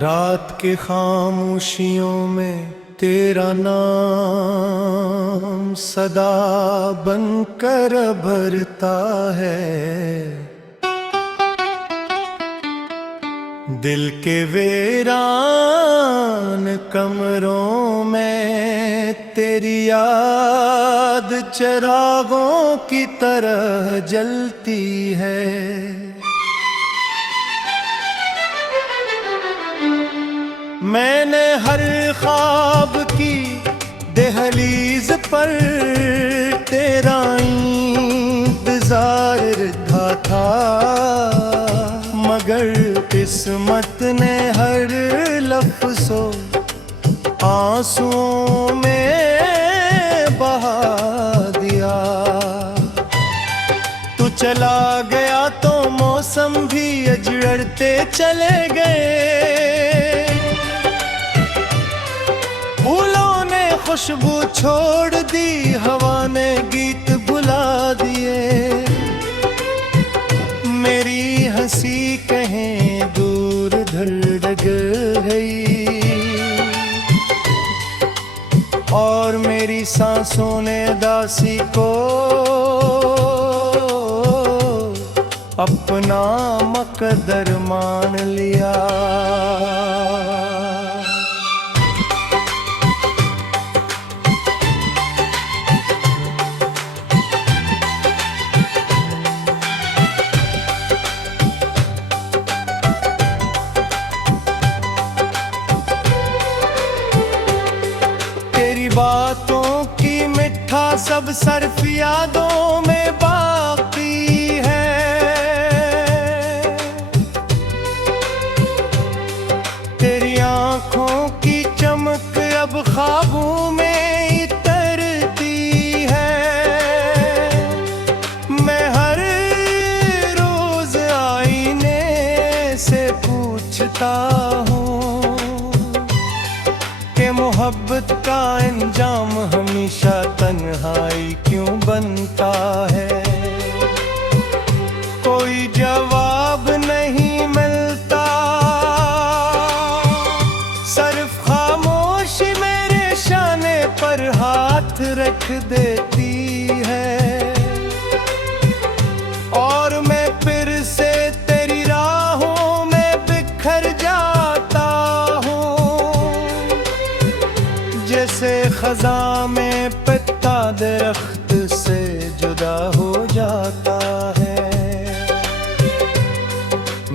रात के खामोशियों में तेरा नाम सदा बनकर भरता है। दिल के वीरान कमरों में तेरी याद चिरागों की तरह जलती है। मैंने हर ख्वाब की दहलीज पर तेरा इंतजार रखा था, मगर किस्मत ने हर लफ्ज़ों आंसुओं में बहा दिया। तू चला गया तो मौसम भी अजड़ते चले गए, फूलों ने खुशबू छोड़ दी, हवा ने गीत भुला दिए। मेरी हंसी कहीं दूर धड़क गई और मेरी सांसों ने दासी को अपना मकदर मान लिया। बातों की मिठा सब सर्फ यादों में बाकी है। तेरी आंखों की चमक अब ख्वाबों में इतरती है। मैं हर रोज आईने से पूछता हूँ मोहब्बत का अंजाम हमेशा तन्हाई क्यों बनता है। कोई जवाब नहीं मिलता, सिर्फ खामोशी मेरे शाने पर हाथ रख देती है। और मैं फिर से तेरी राहों में बिखर जाता हूँ, जैसे खज़ां में पत्ता दरख्त से जुदा हो जाता है।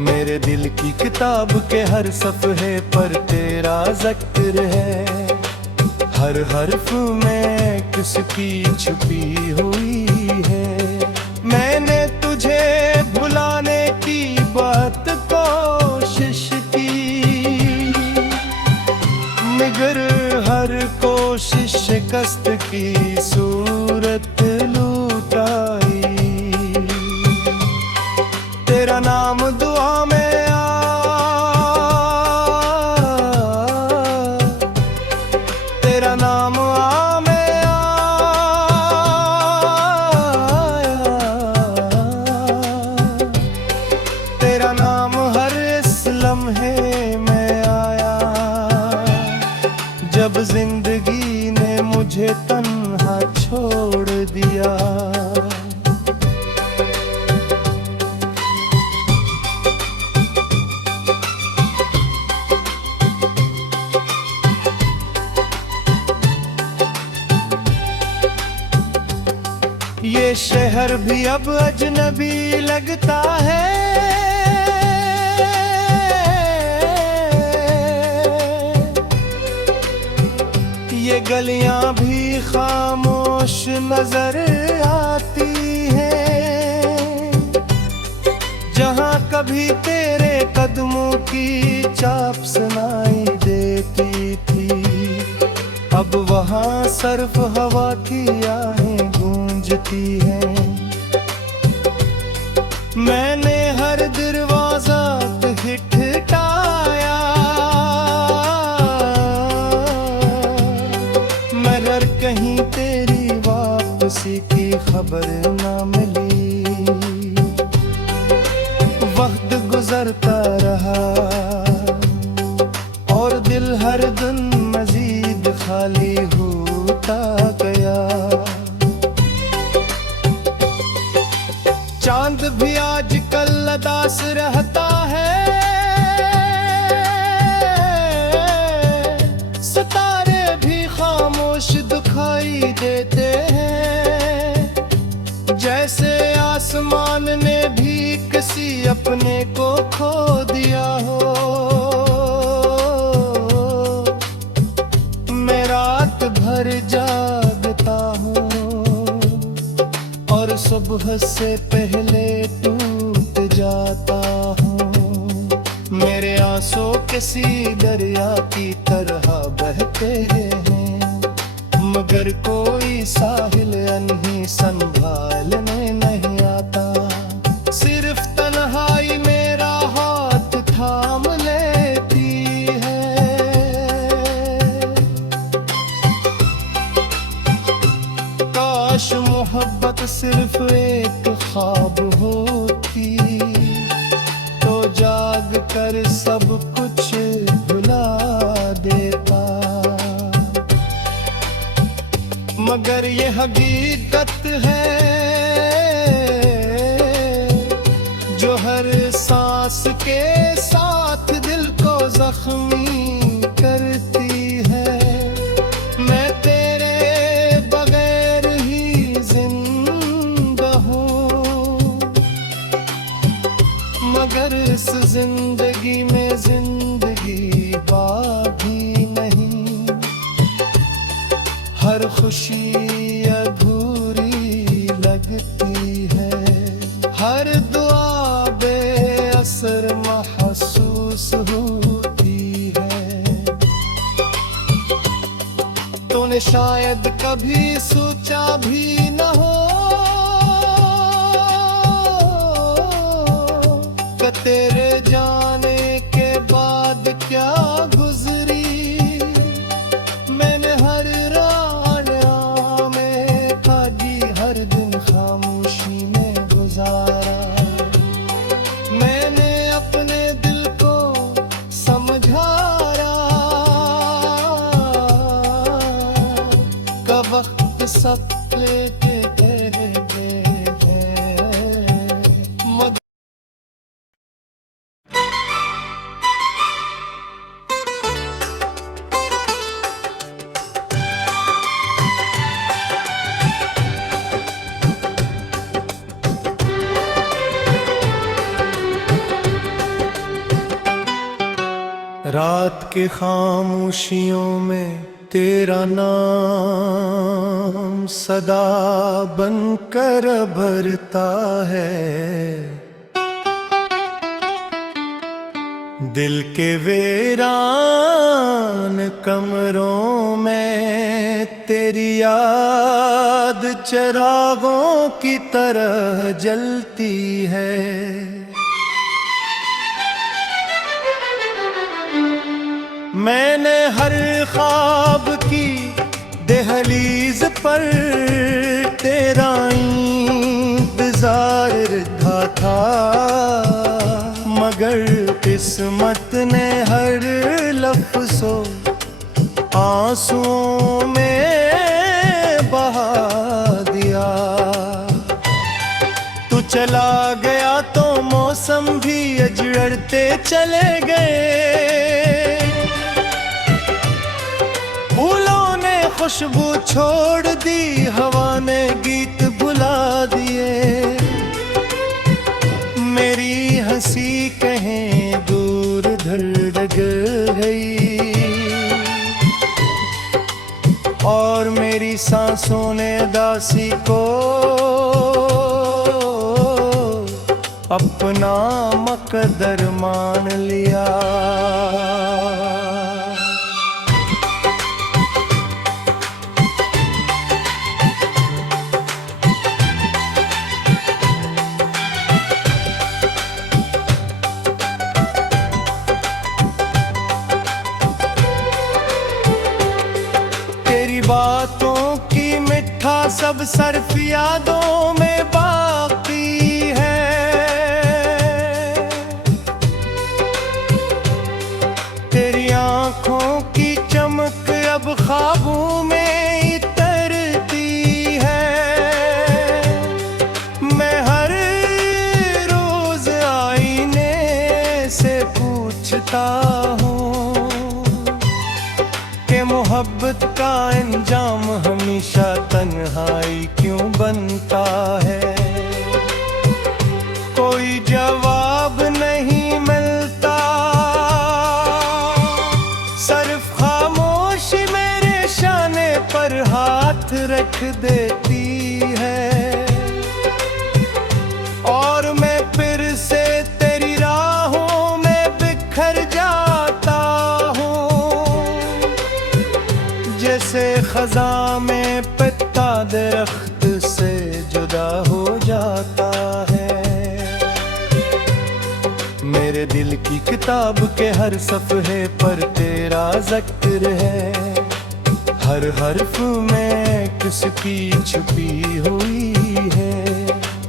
मेरे दिल की किताब के हर सफ़हे पर तेरा ज़िक्र है। हर हर्फ में किसकी छुपी हुई है। मैंने तुझे भुलाने की बहुत कोशिश की, मगर हर कोशिश शिकस्त की सूरत लुटाई। तेरा नाम दुआ में तेरा नाम में तेरा नाम हर इस लम्हे में आया, जब जिंदगी ने मुझे तन्हा छोड़ दिया। ये शहर भी अब अजनबी लगता है। ये गलियां भी खामोश नजर आती हैं। जहां कभी तेरे कदमों की चाप सुनाई देती थी, अब वहां सिर्फ हवा की आहें गूंजती हैं। मैंने हर दरवाजा खटखटाया, मगर कहीं तेरी वापसी की खबर न मिली। वक्त गुजरता रहा, लौटा गया। चांद भी आजकल उदास रहता है, सितारे भी खामोश दिखाई देते हैं, जैसे आसमान ने भी किसी अपने को खो दिया हो। मैं रात भर जागता हूँ और सुबह से पहले टूट जाता हूँ। मेरे आंसू किसी दरिया की तरह बहते हैं, मगर कोई साहिल अनही संभालने नहीं आता। सिर्फ तन्हाई मेरा हाथ थाम लेती है। काश मोहब्बत सिर्फ एक ख्वाब होती, तो जाग कर सब कुछ भुला देता। मगर ये हकीकत है जो हर सांस के साथ दिल को जख्मी करती है। मैं तेरे बगैर ही जिंदा हूँ, मगर इस जिंदगी में जिंदगी बाकी नहीं। हर खुशी अधूरी लगती है, हर दुआ बेअसर महसूस होती है। तूने शायद कभी सोचा भी न हो कि तेरे जाने के बाद क्या गुजरी। मैंने हर रात में काटी, हर दिन खामोशी में गुजारा। मैंने अपने दिल को समझाया का वक्त सब लेके तेरे मगर रात के खामोशियों में तेरा नाम सदा बनकर भरता है। दिल के वीरान कमरों में तेरी याद चिरागों की तरह जलती है। मैंने हर ख्वाब की दहलीज पर तेरा इंतजार रखा था, मगर किस्मत ने हर लफ्ज़ों आंसुओं में बहा दिया। तू चला गया तो मौसम भी अजड़ते चले गए, फूलों ने खुशबू छोड़ दी, हवा ने गीत बुला दिए। मेरी हंसी कहीं दूर धड़क गई और मेरी सांसों ने दासी को अपना मकदर मान लिया। बातों की मिठा सब सर्फ यादों में बाकी है। तेरी आंखों की चमक अब ख्वाबों में सोचता हूँ कि मोहब्बत का अंजाम हमेशा तन्हाई क्यों बनता है। कोई जवाब नहीं मिलता, सिर्फ खामोशी मेरे शाने पर हाथ रख देती है। और मैं फिर से तेरी राहों में बिखर जाता हूँ, जैसे खज़ां में पत्ता दरख्त से जुदा हो जाता है। मेरे दिल की किताब के हर सफ़हे पर तेरा ज़िक्र है, हर हर्फ में किसकी छुपी हुई है।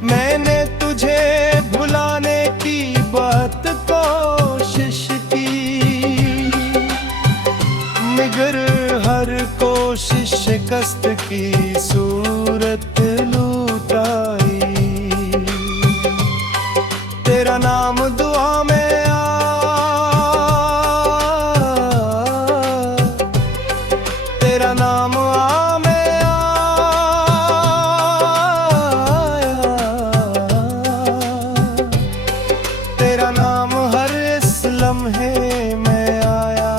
मैंने तुझे भुलाने की बहुत कोशिश की, मगर हर कोशिश शिकस्त की सूरत लुटाई। तेरा नाम दुआ में तेरा नाम तेरा नाम हर इस लम्हे में आया,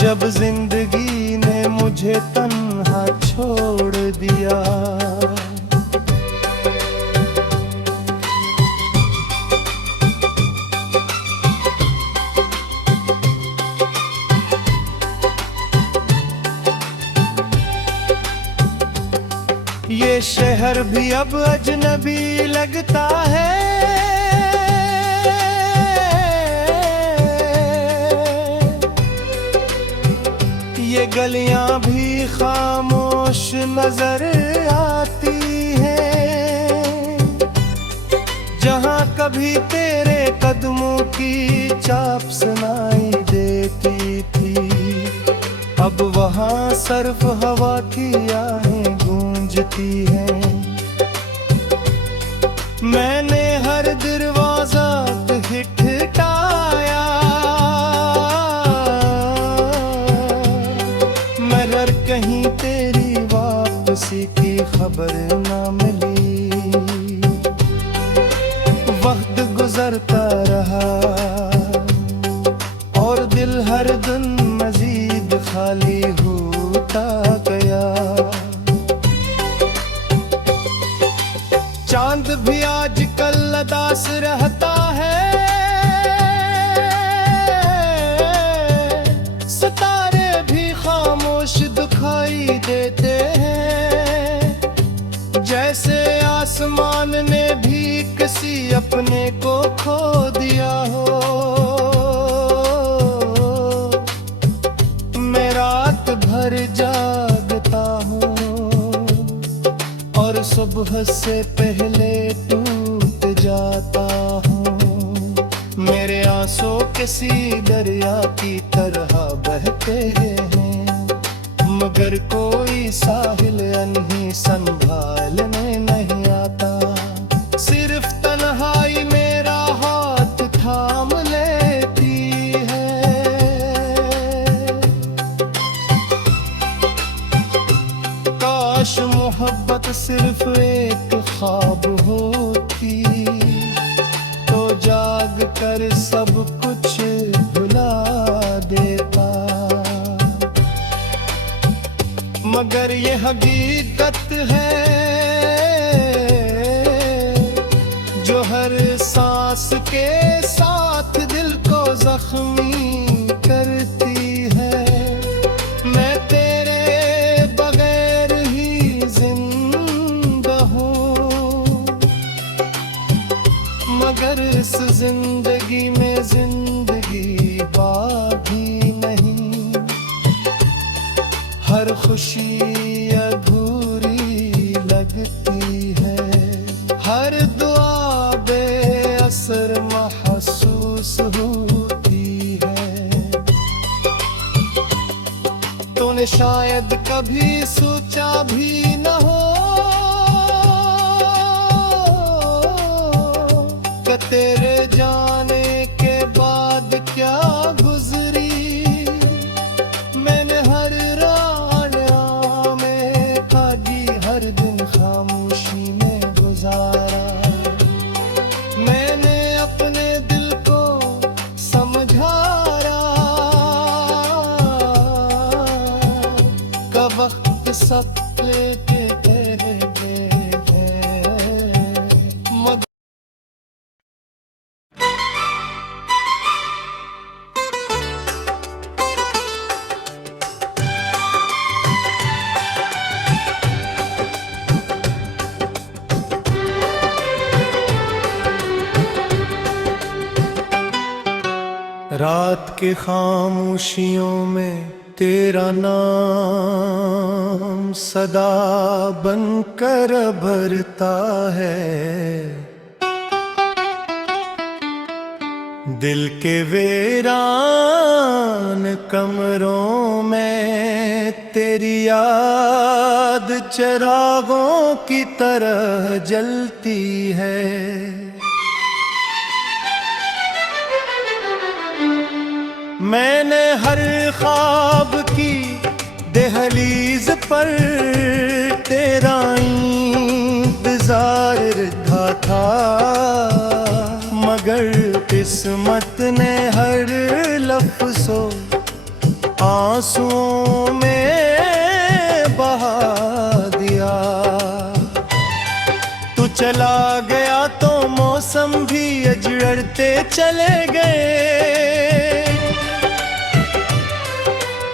जब जिंदगी ने मुझे तन्हा छोड़ दिया। ये शहर भी अब अजनबी लगता है, ये गलियां भी खामोश नजर आती हैं। जहां कभी तेरे कदमों की चाप सुनाई देती थी, अब वहां सिर्फ हवा की आहें गूंजती हैं। मैंने हर दरवाजा खटखटाया, मगर कहीं तेरी वापसी की खबर ना मिली। वक्त गुजरता रहा और दिल हर दिन मजीद खाली होता गया। चांद भी आजकल उदास रहता है, सितारे भी खामोश दिखाई देते हैं, जैसे आसमान ने भी किसी अपने को खो दिया हो। मैं रात भर जागता हूँ और सुबह से पहले टूट जाता हूँ। मेरे आंसू किसी दरिया की तरह बहते हैं, मगर कोई साहिल नहीं संभालने नहीं आता। सिर्फ तन्हाई मेरा हाथ थाम लेती है। काश मोहब्बत सिर्फ एक ख्वाब होती, तो जाग कर सब कुछ भुला देता। मगर ये हकीकत है जो हर सांस के साथ दिल को जख्मी करती है। मैं तेरे बगैर ही जिंदा हूँ, मगर इस जिंदगी में जिंदगी बाकी नहीं। हर खुशी अधूरी लगती है, हर दुआ बेअसर महसूस होती है। तूने शायद कभी सोचा भी न हो कि तेरे जाने के बाद रात के खामोशियों में तेरा नाम सदा बनकर भरता है। दिल के वीरान कमरों में तेरी याद चिरागों की तरह जलती है। मैंने हर ख्वाब की दहलीज पर तेरा इंतजार रखा था, मगर किस्मत ने हर लफ्ज़ों आंसुओं में बहा दिया। तू चला गया तो मौसम भी अजड़ते चले गए,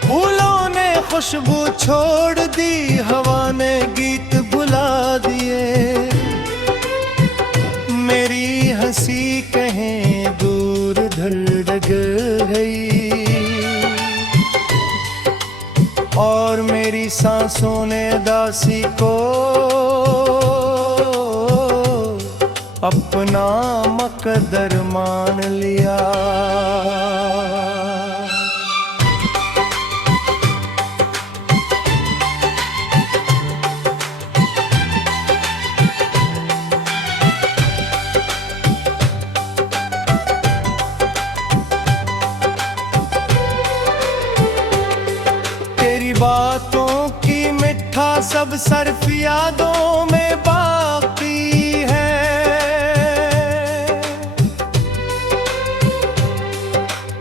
फूलों ने खुशबू छोड़ दी, हवा ने गीत भुला दिए। मेरी हंसी कहीं दूर धड़क गई और मेरी सांसों ने दासी को अपना मकदर मान लिया। बातों की मिठा सब सर्फ यादों में बाकी है।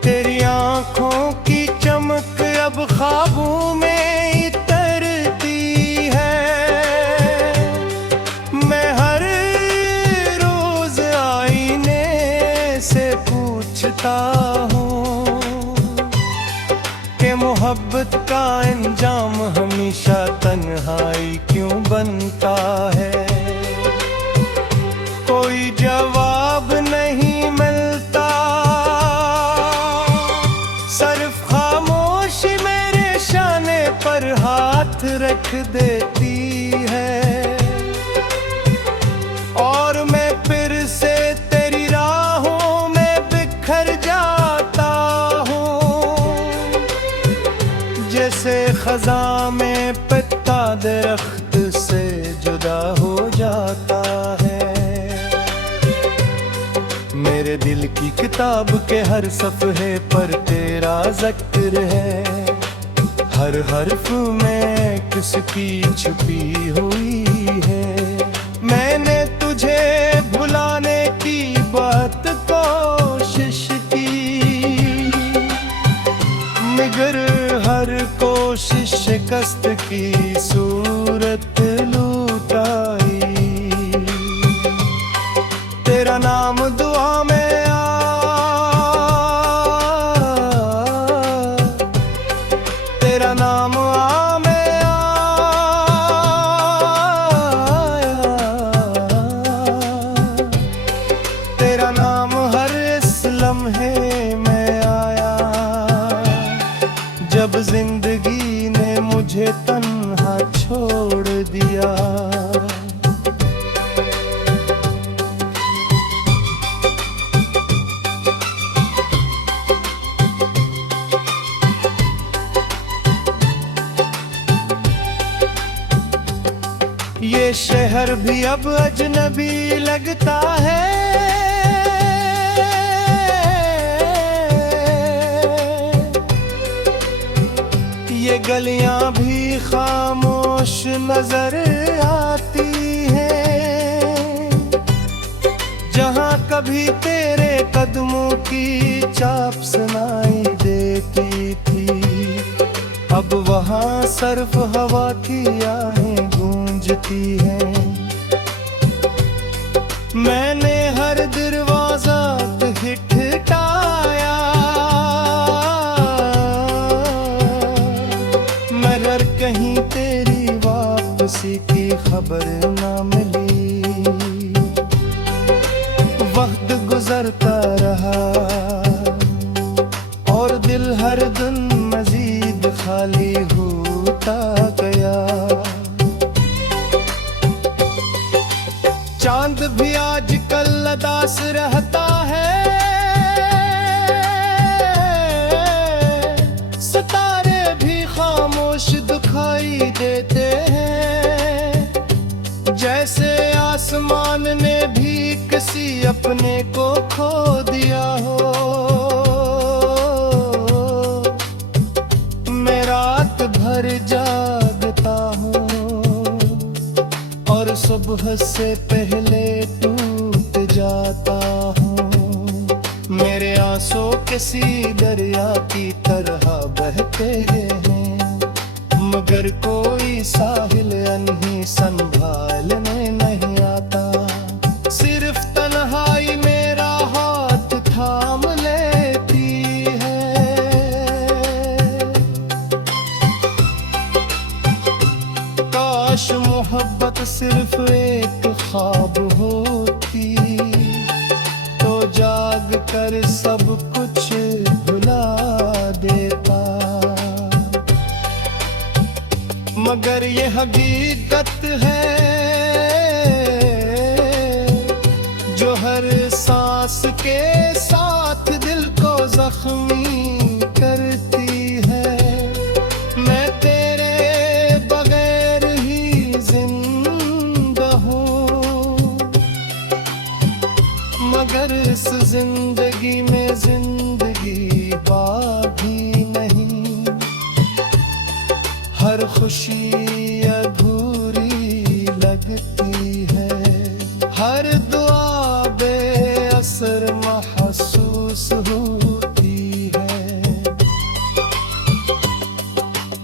तेरी आंखों की चमक अब ख्वाबों में उतरती है। मैं हर रोज आईने से पूछता हूँ कि मोहब्बत का अंजाम हमेशा तन्हाई क्यों बनता है। कोई जवाब नहीं मिलता, सिर्फ खामोशी मेरे शाने पर हाथ रख देती है। और मैं फिर से तेरी राहों में बिखर जाता हूँ, जैसे खज़ां में पत्ता दरख्त से जुदा हो जाता है। मेरे दिल की किताब के हर सफ़हे पर तेरा ज़िक्र है। हर हर्फ में किसकी छुपी हुई है। मैंने तुझे भुलाने की बात कोशिश की, मगर हर कोशिश शिकस्त की सूरत लुटाई। तेरा नाम दुआ में तेरा नाम में आया। तेरा नाम हर इस लम्हे में आया, जब जिंदगी ने मुझे तन्हा छोड़ दिया। ये शहर भी अब अजनबी लगता है। ये गलियां भी खामोश नजर आती हैं। जहां कभी तेरे कदमों की चाप सुनाई देती थी, अब वहां सिर्फ हवा की आहें गूंजती हैं। मैंने हर दरवाजा खटखटाया, मगर कहीं तेरी वापसी की खबर ना मिली। वक्त गुजरता रहा, सुबह से पहले टूट जाता हूँ। मेरे आंसू किसी दरिया की तरह बहते हैं, मगर कोई साहिल नहीं संभालने नहीं आता। सिर्फ तन्हाई मेरा हाथ थाम लेती है। काश मोहब्बत सिर्फ एक ख्वाब होती, तो जाग कर सब कुछ भुला देता। मगर ये हकीकत है जो हर सांस के साथ दिल को जख्मी करती है। मैं तेरे बगैर ही जिंदा हूँ, मगर इस जिंदगी में जिंदगी बाकी नहीं। हर खुशी अधूरी लगती है, हर दुआ बेअसर महसूस होती है।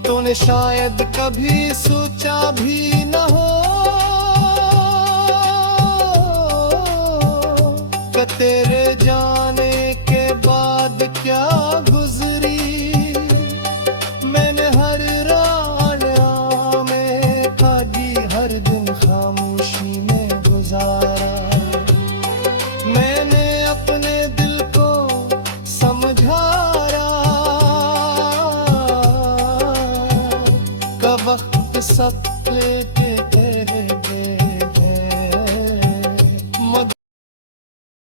तूने शायद कभी सोचा भी न हो कि तेरे जाने के बाद क्या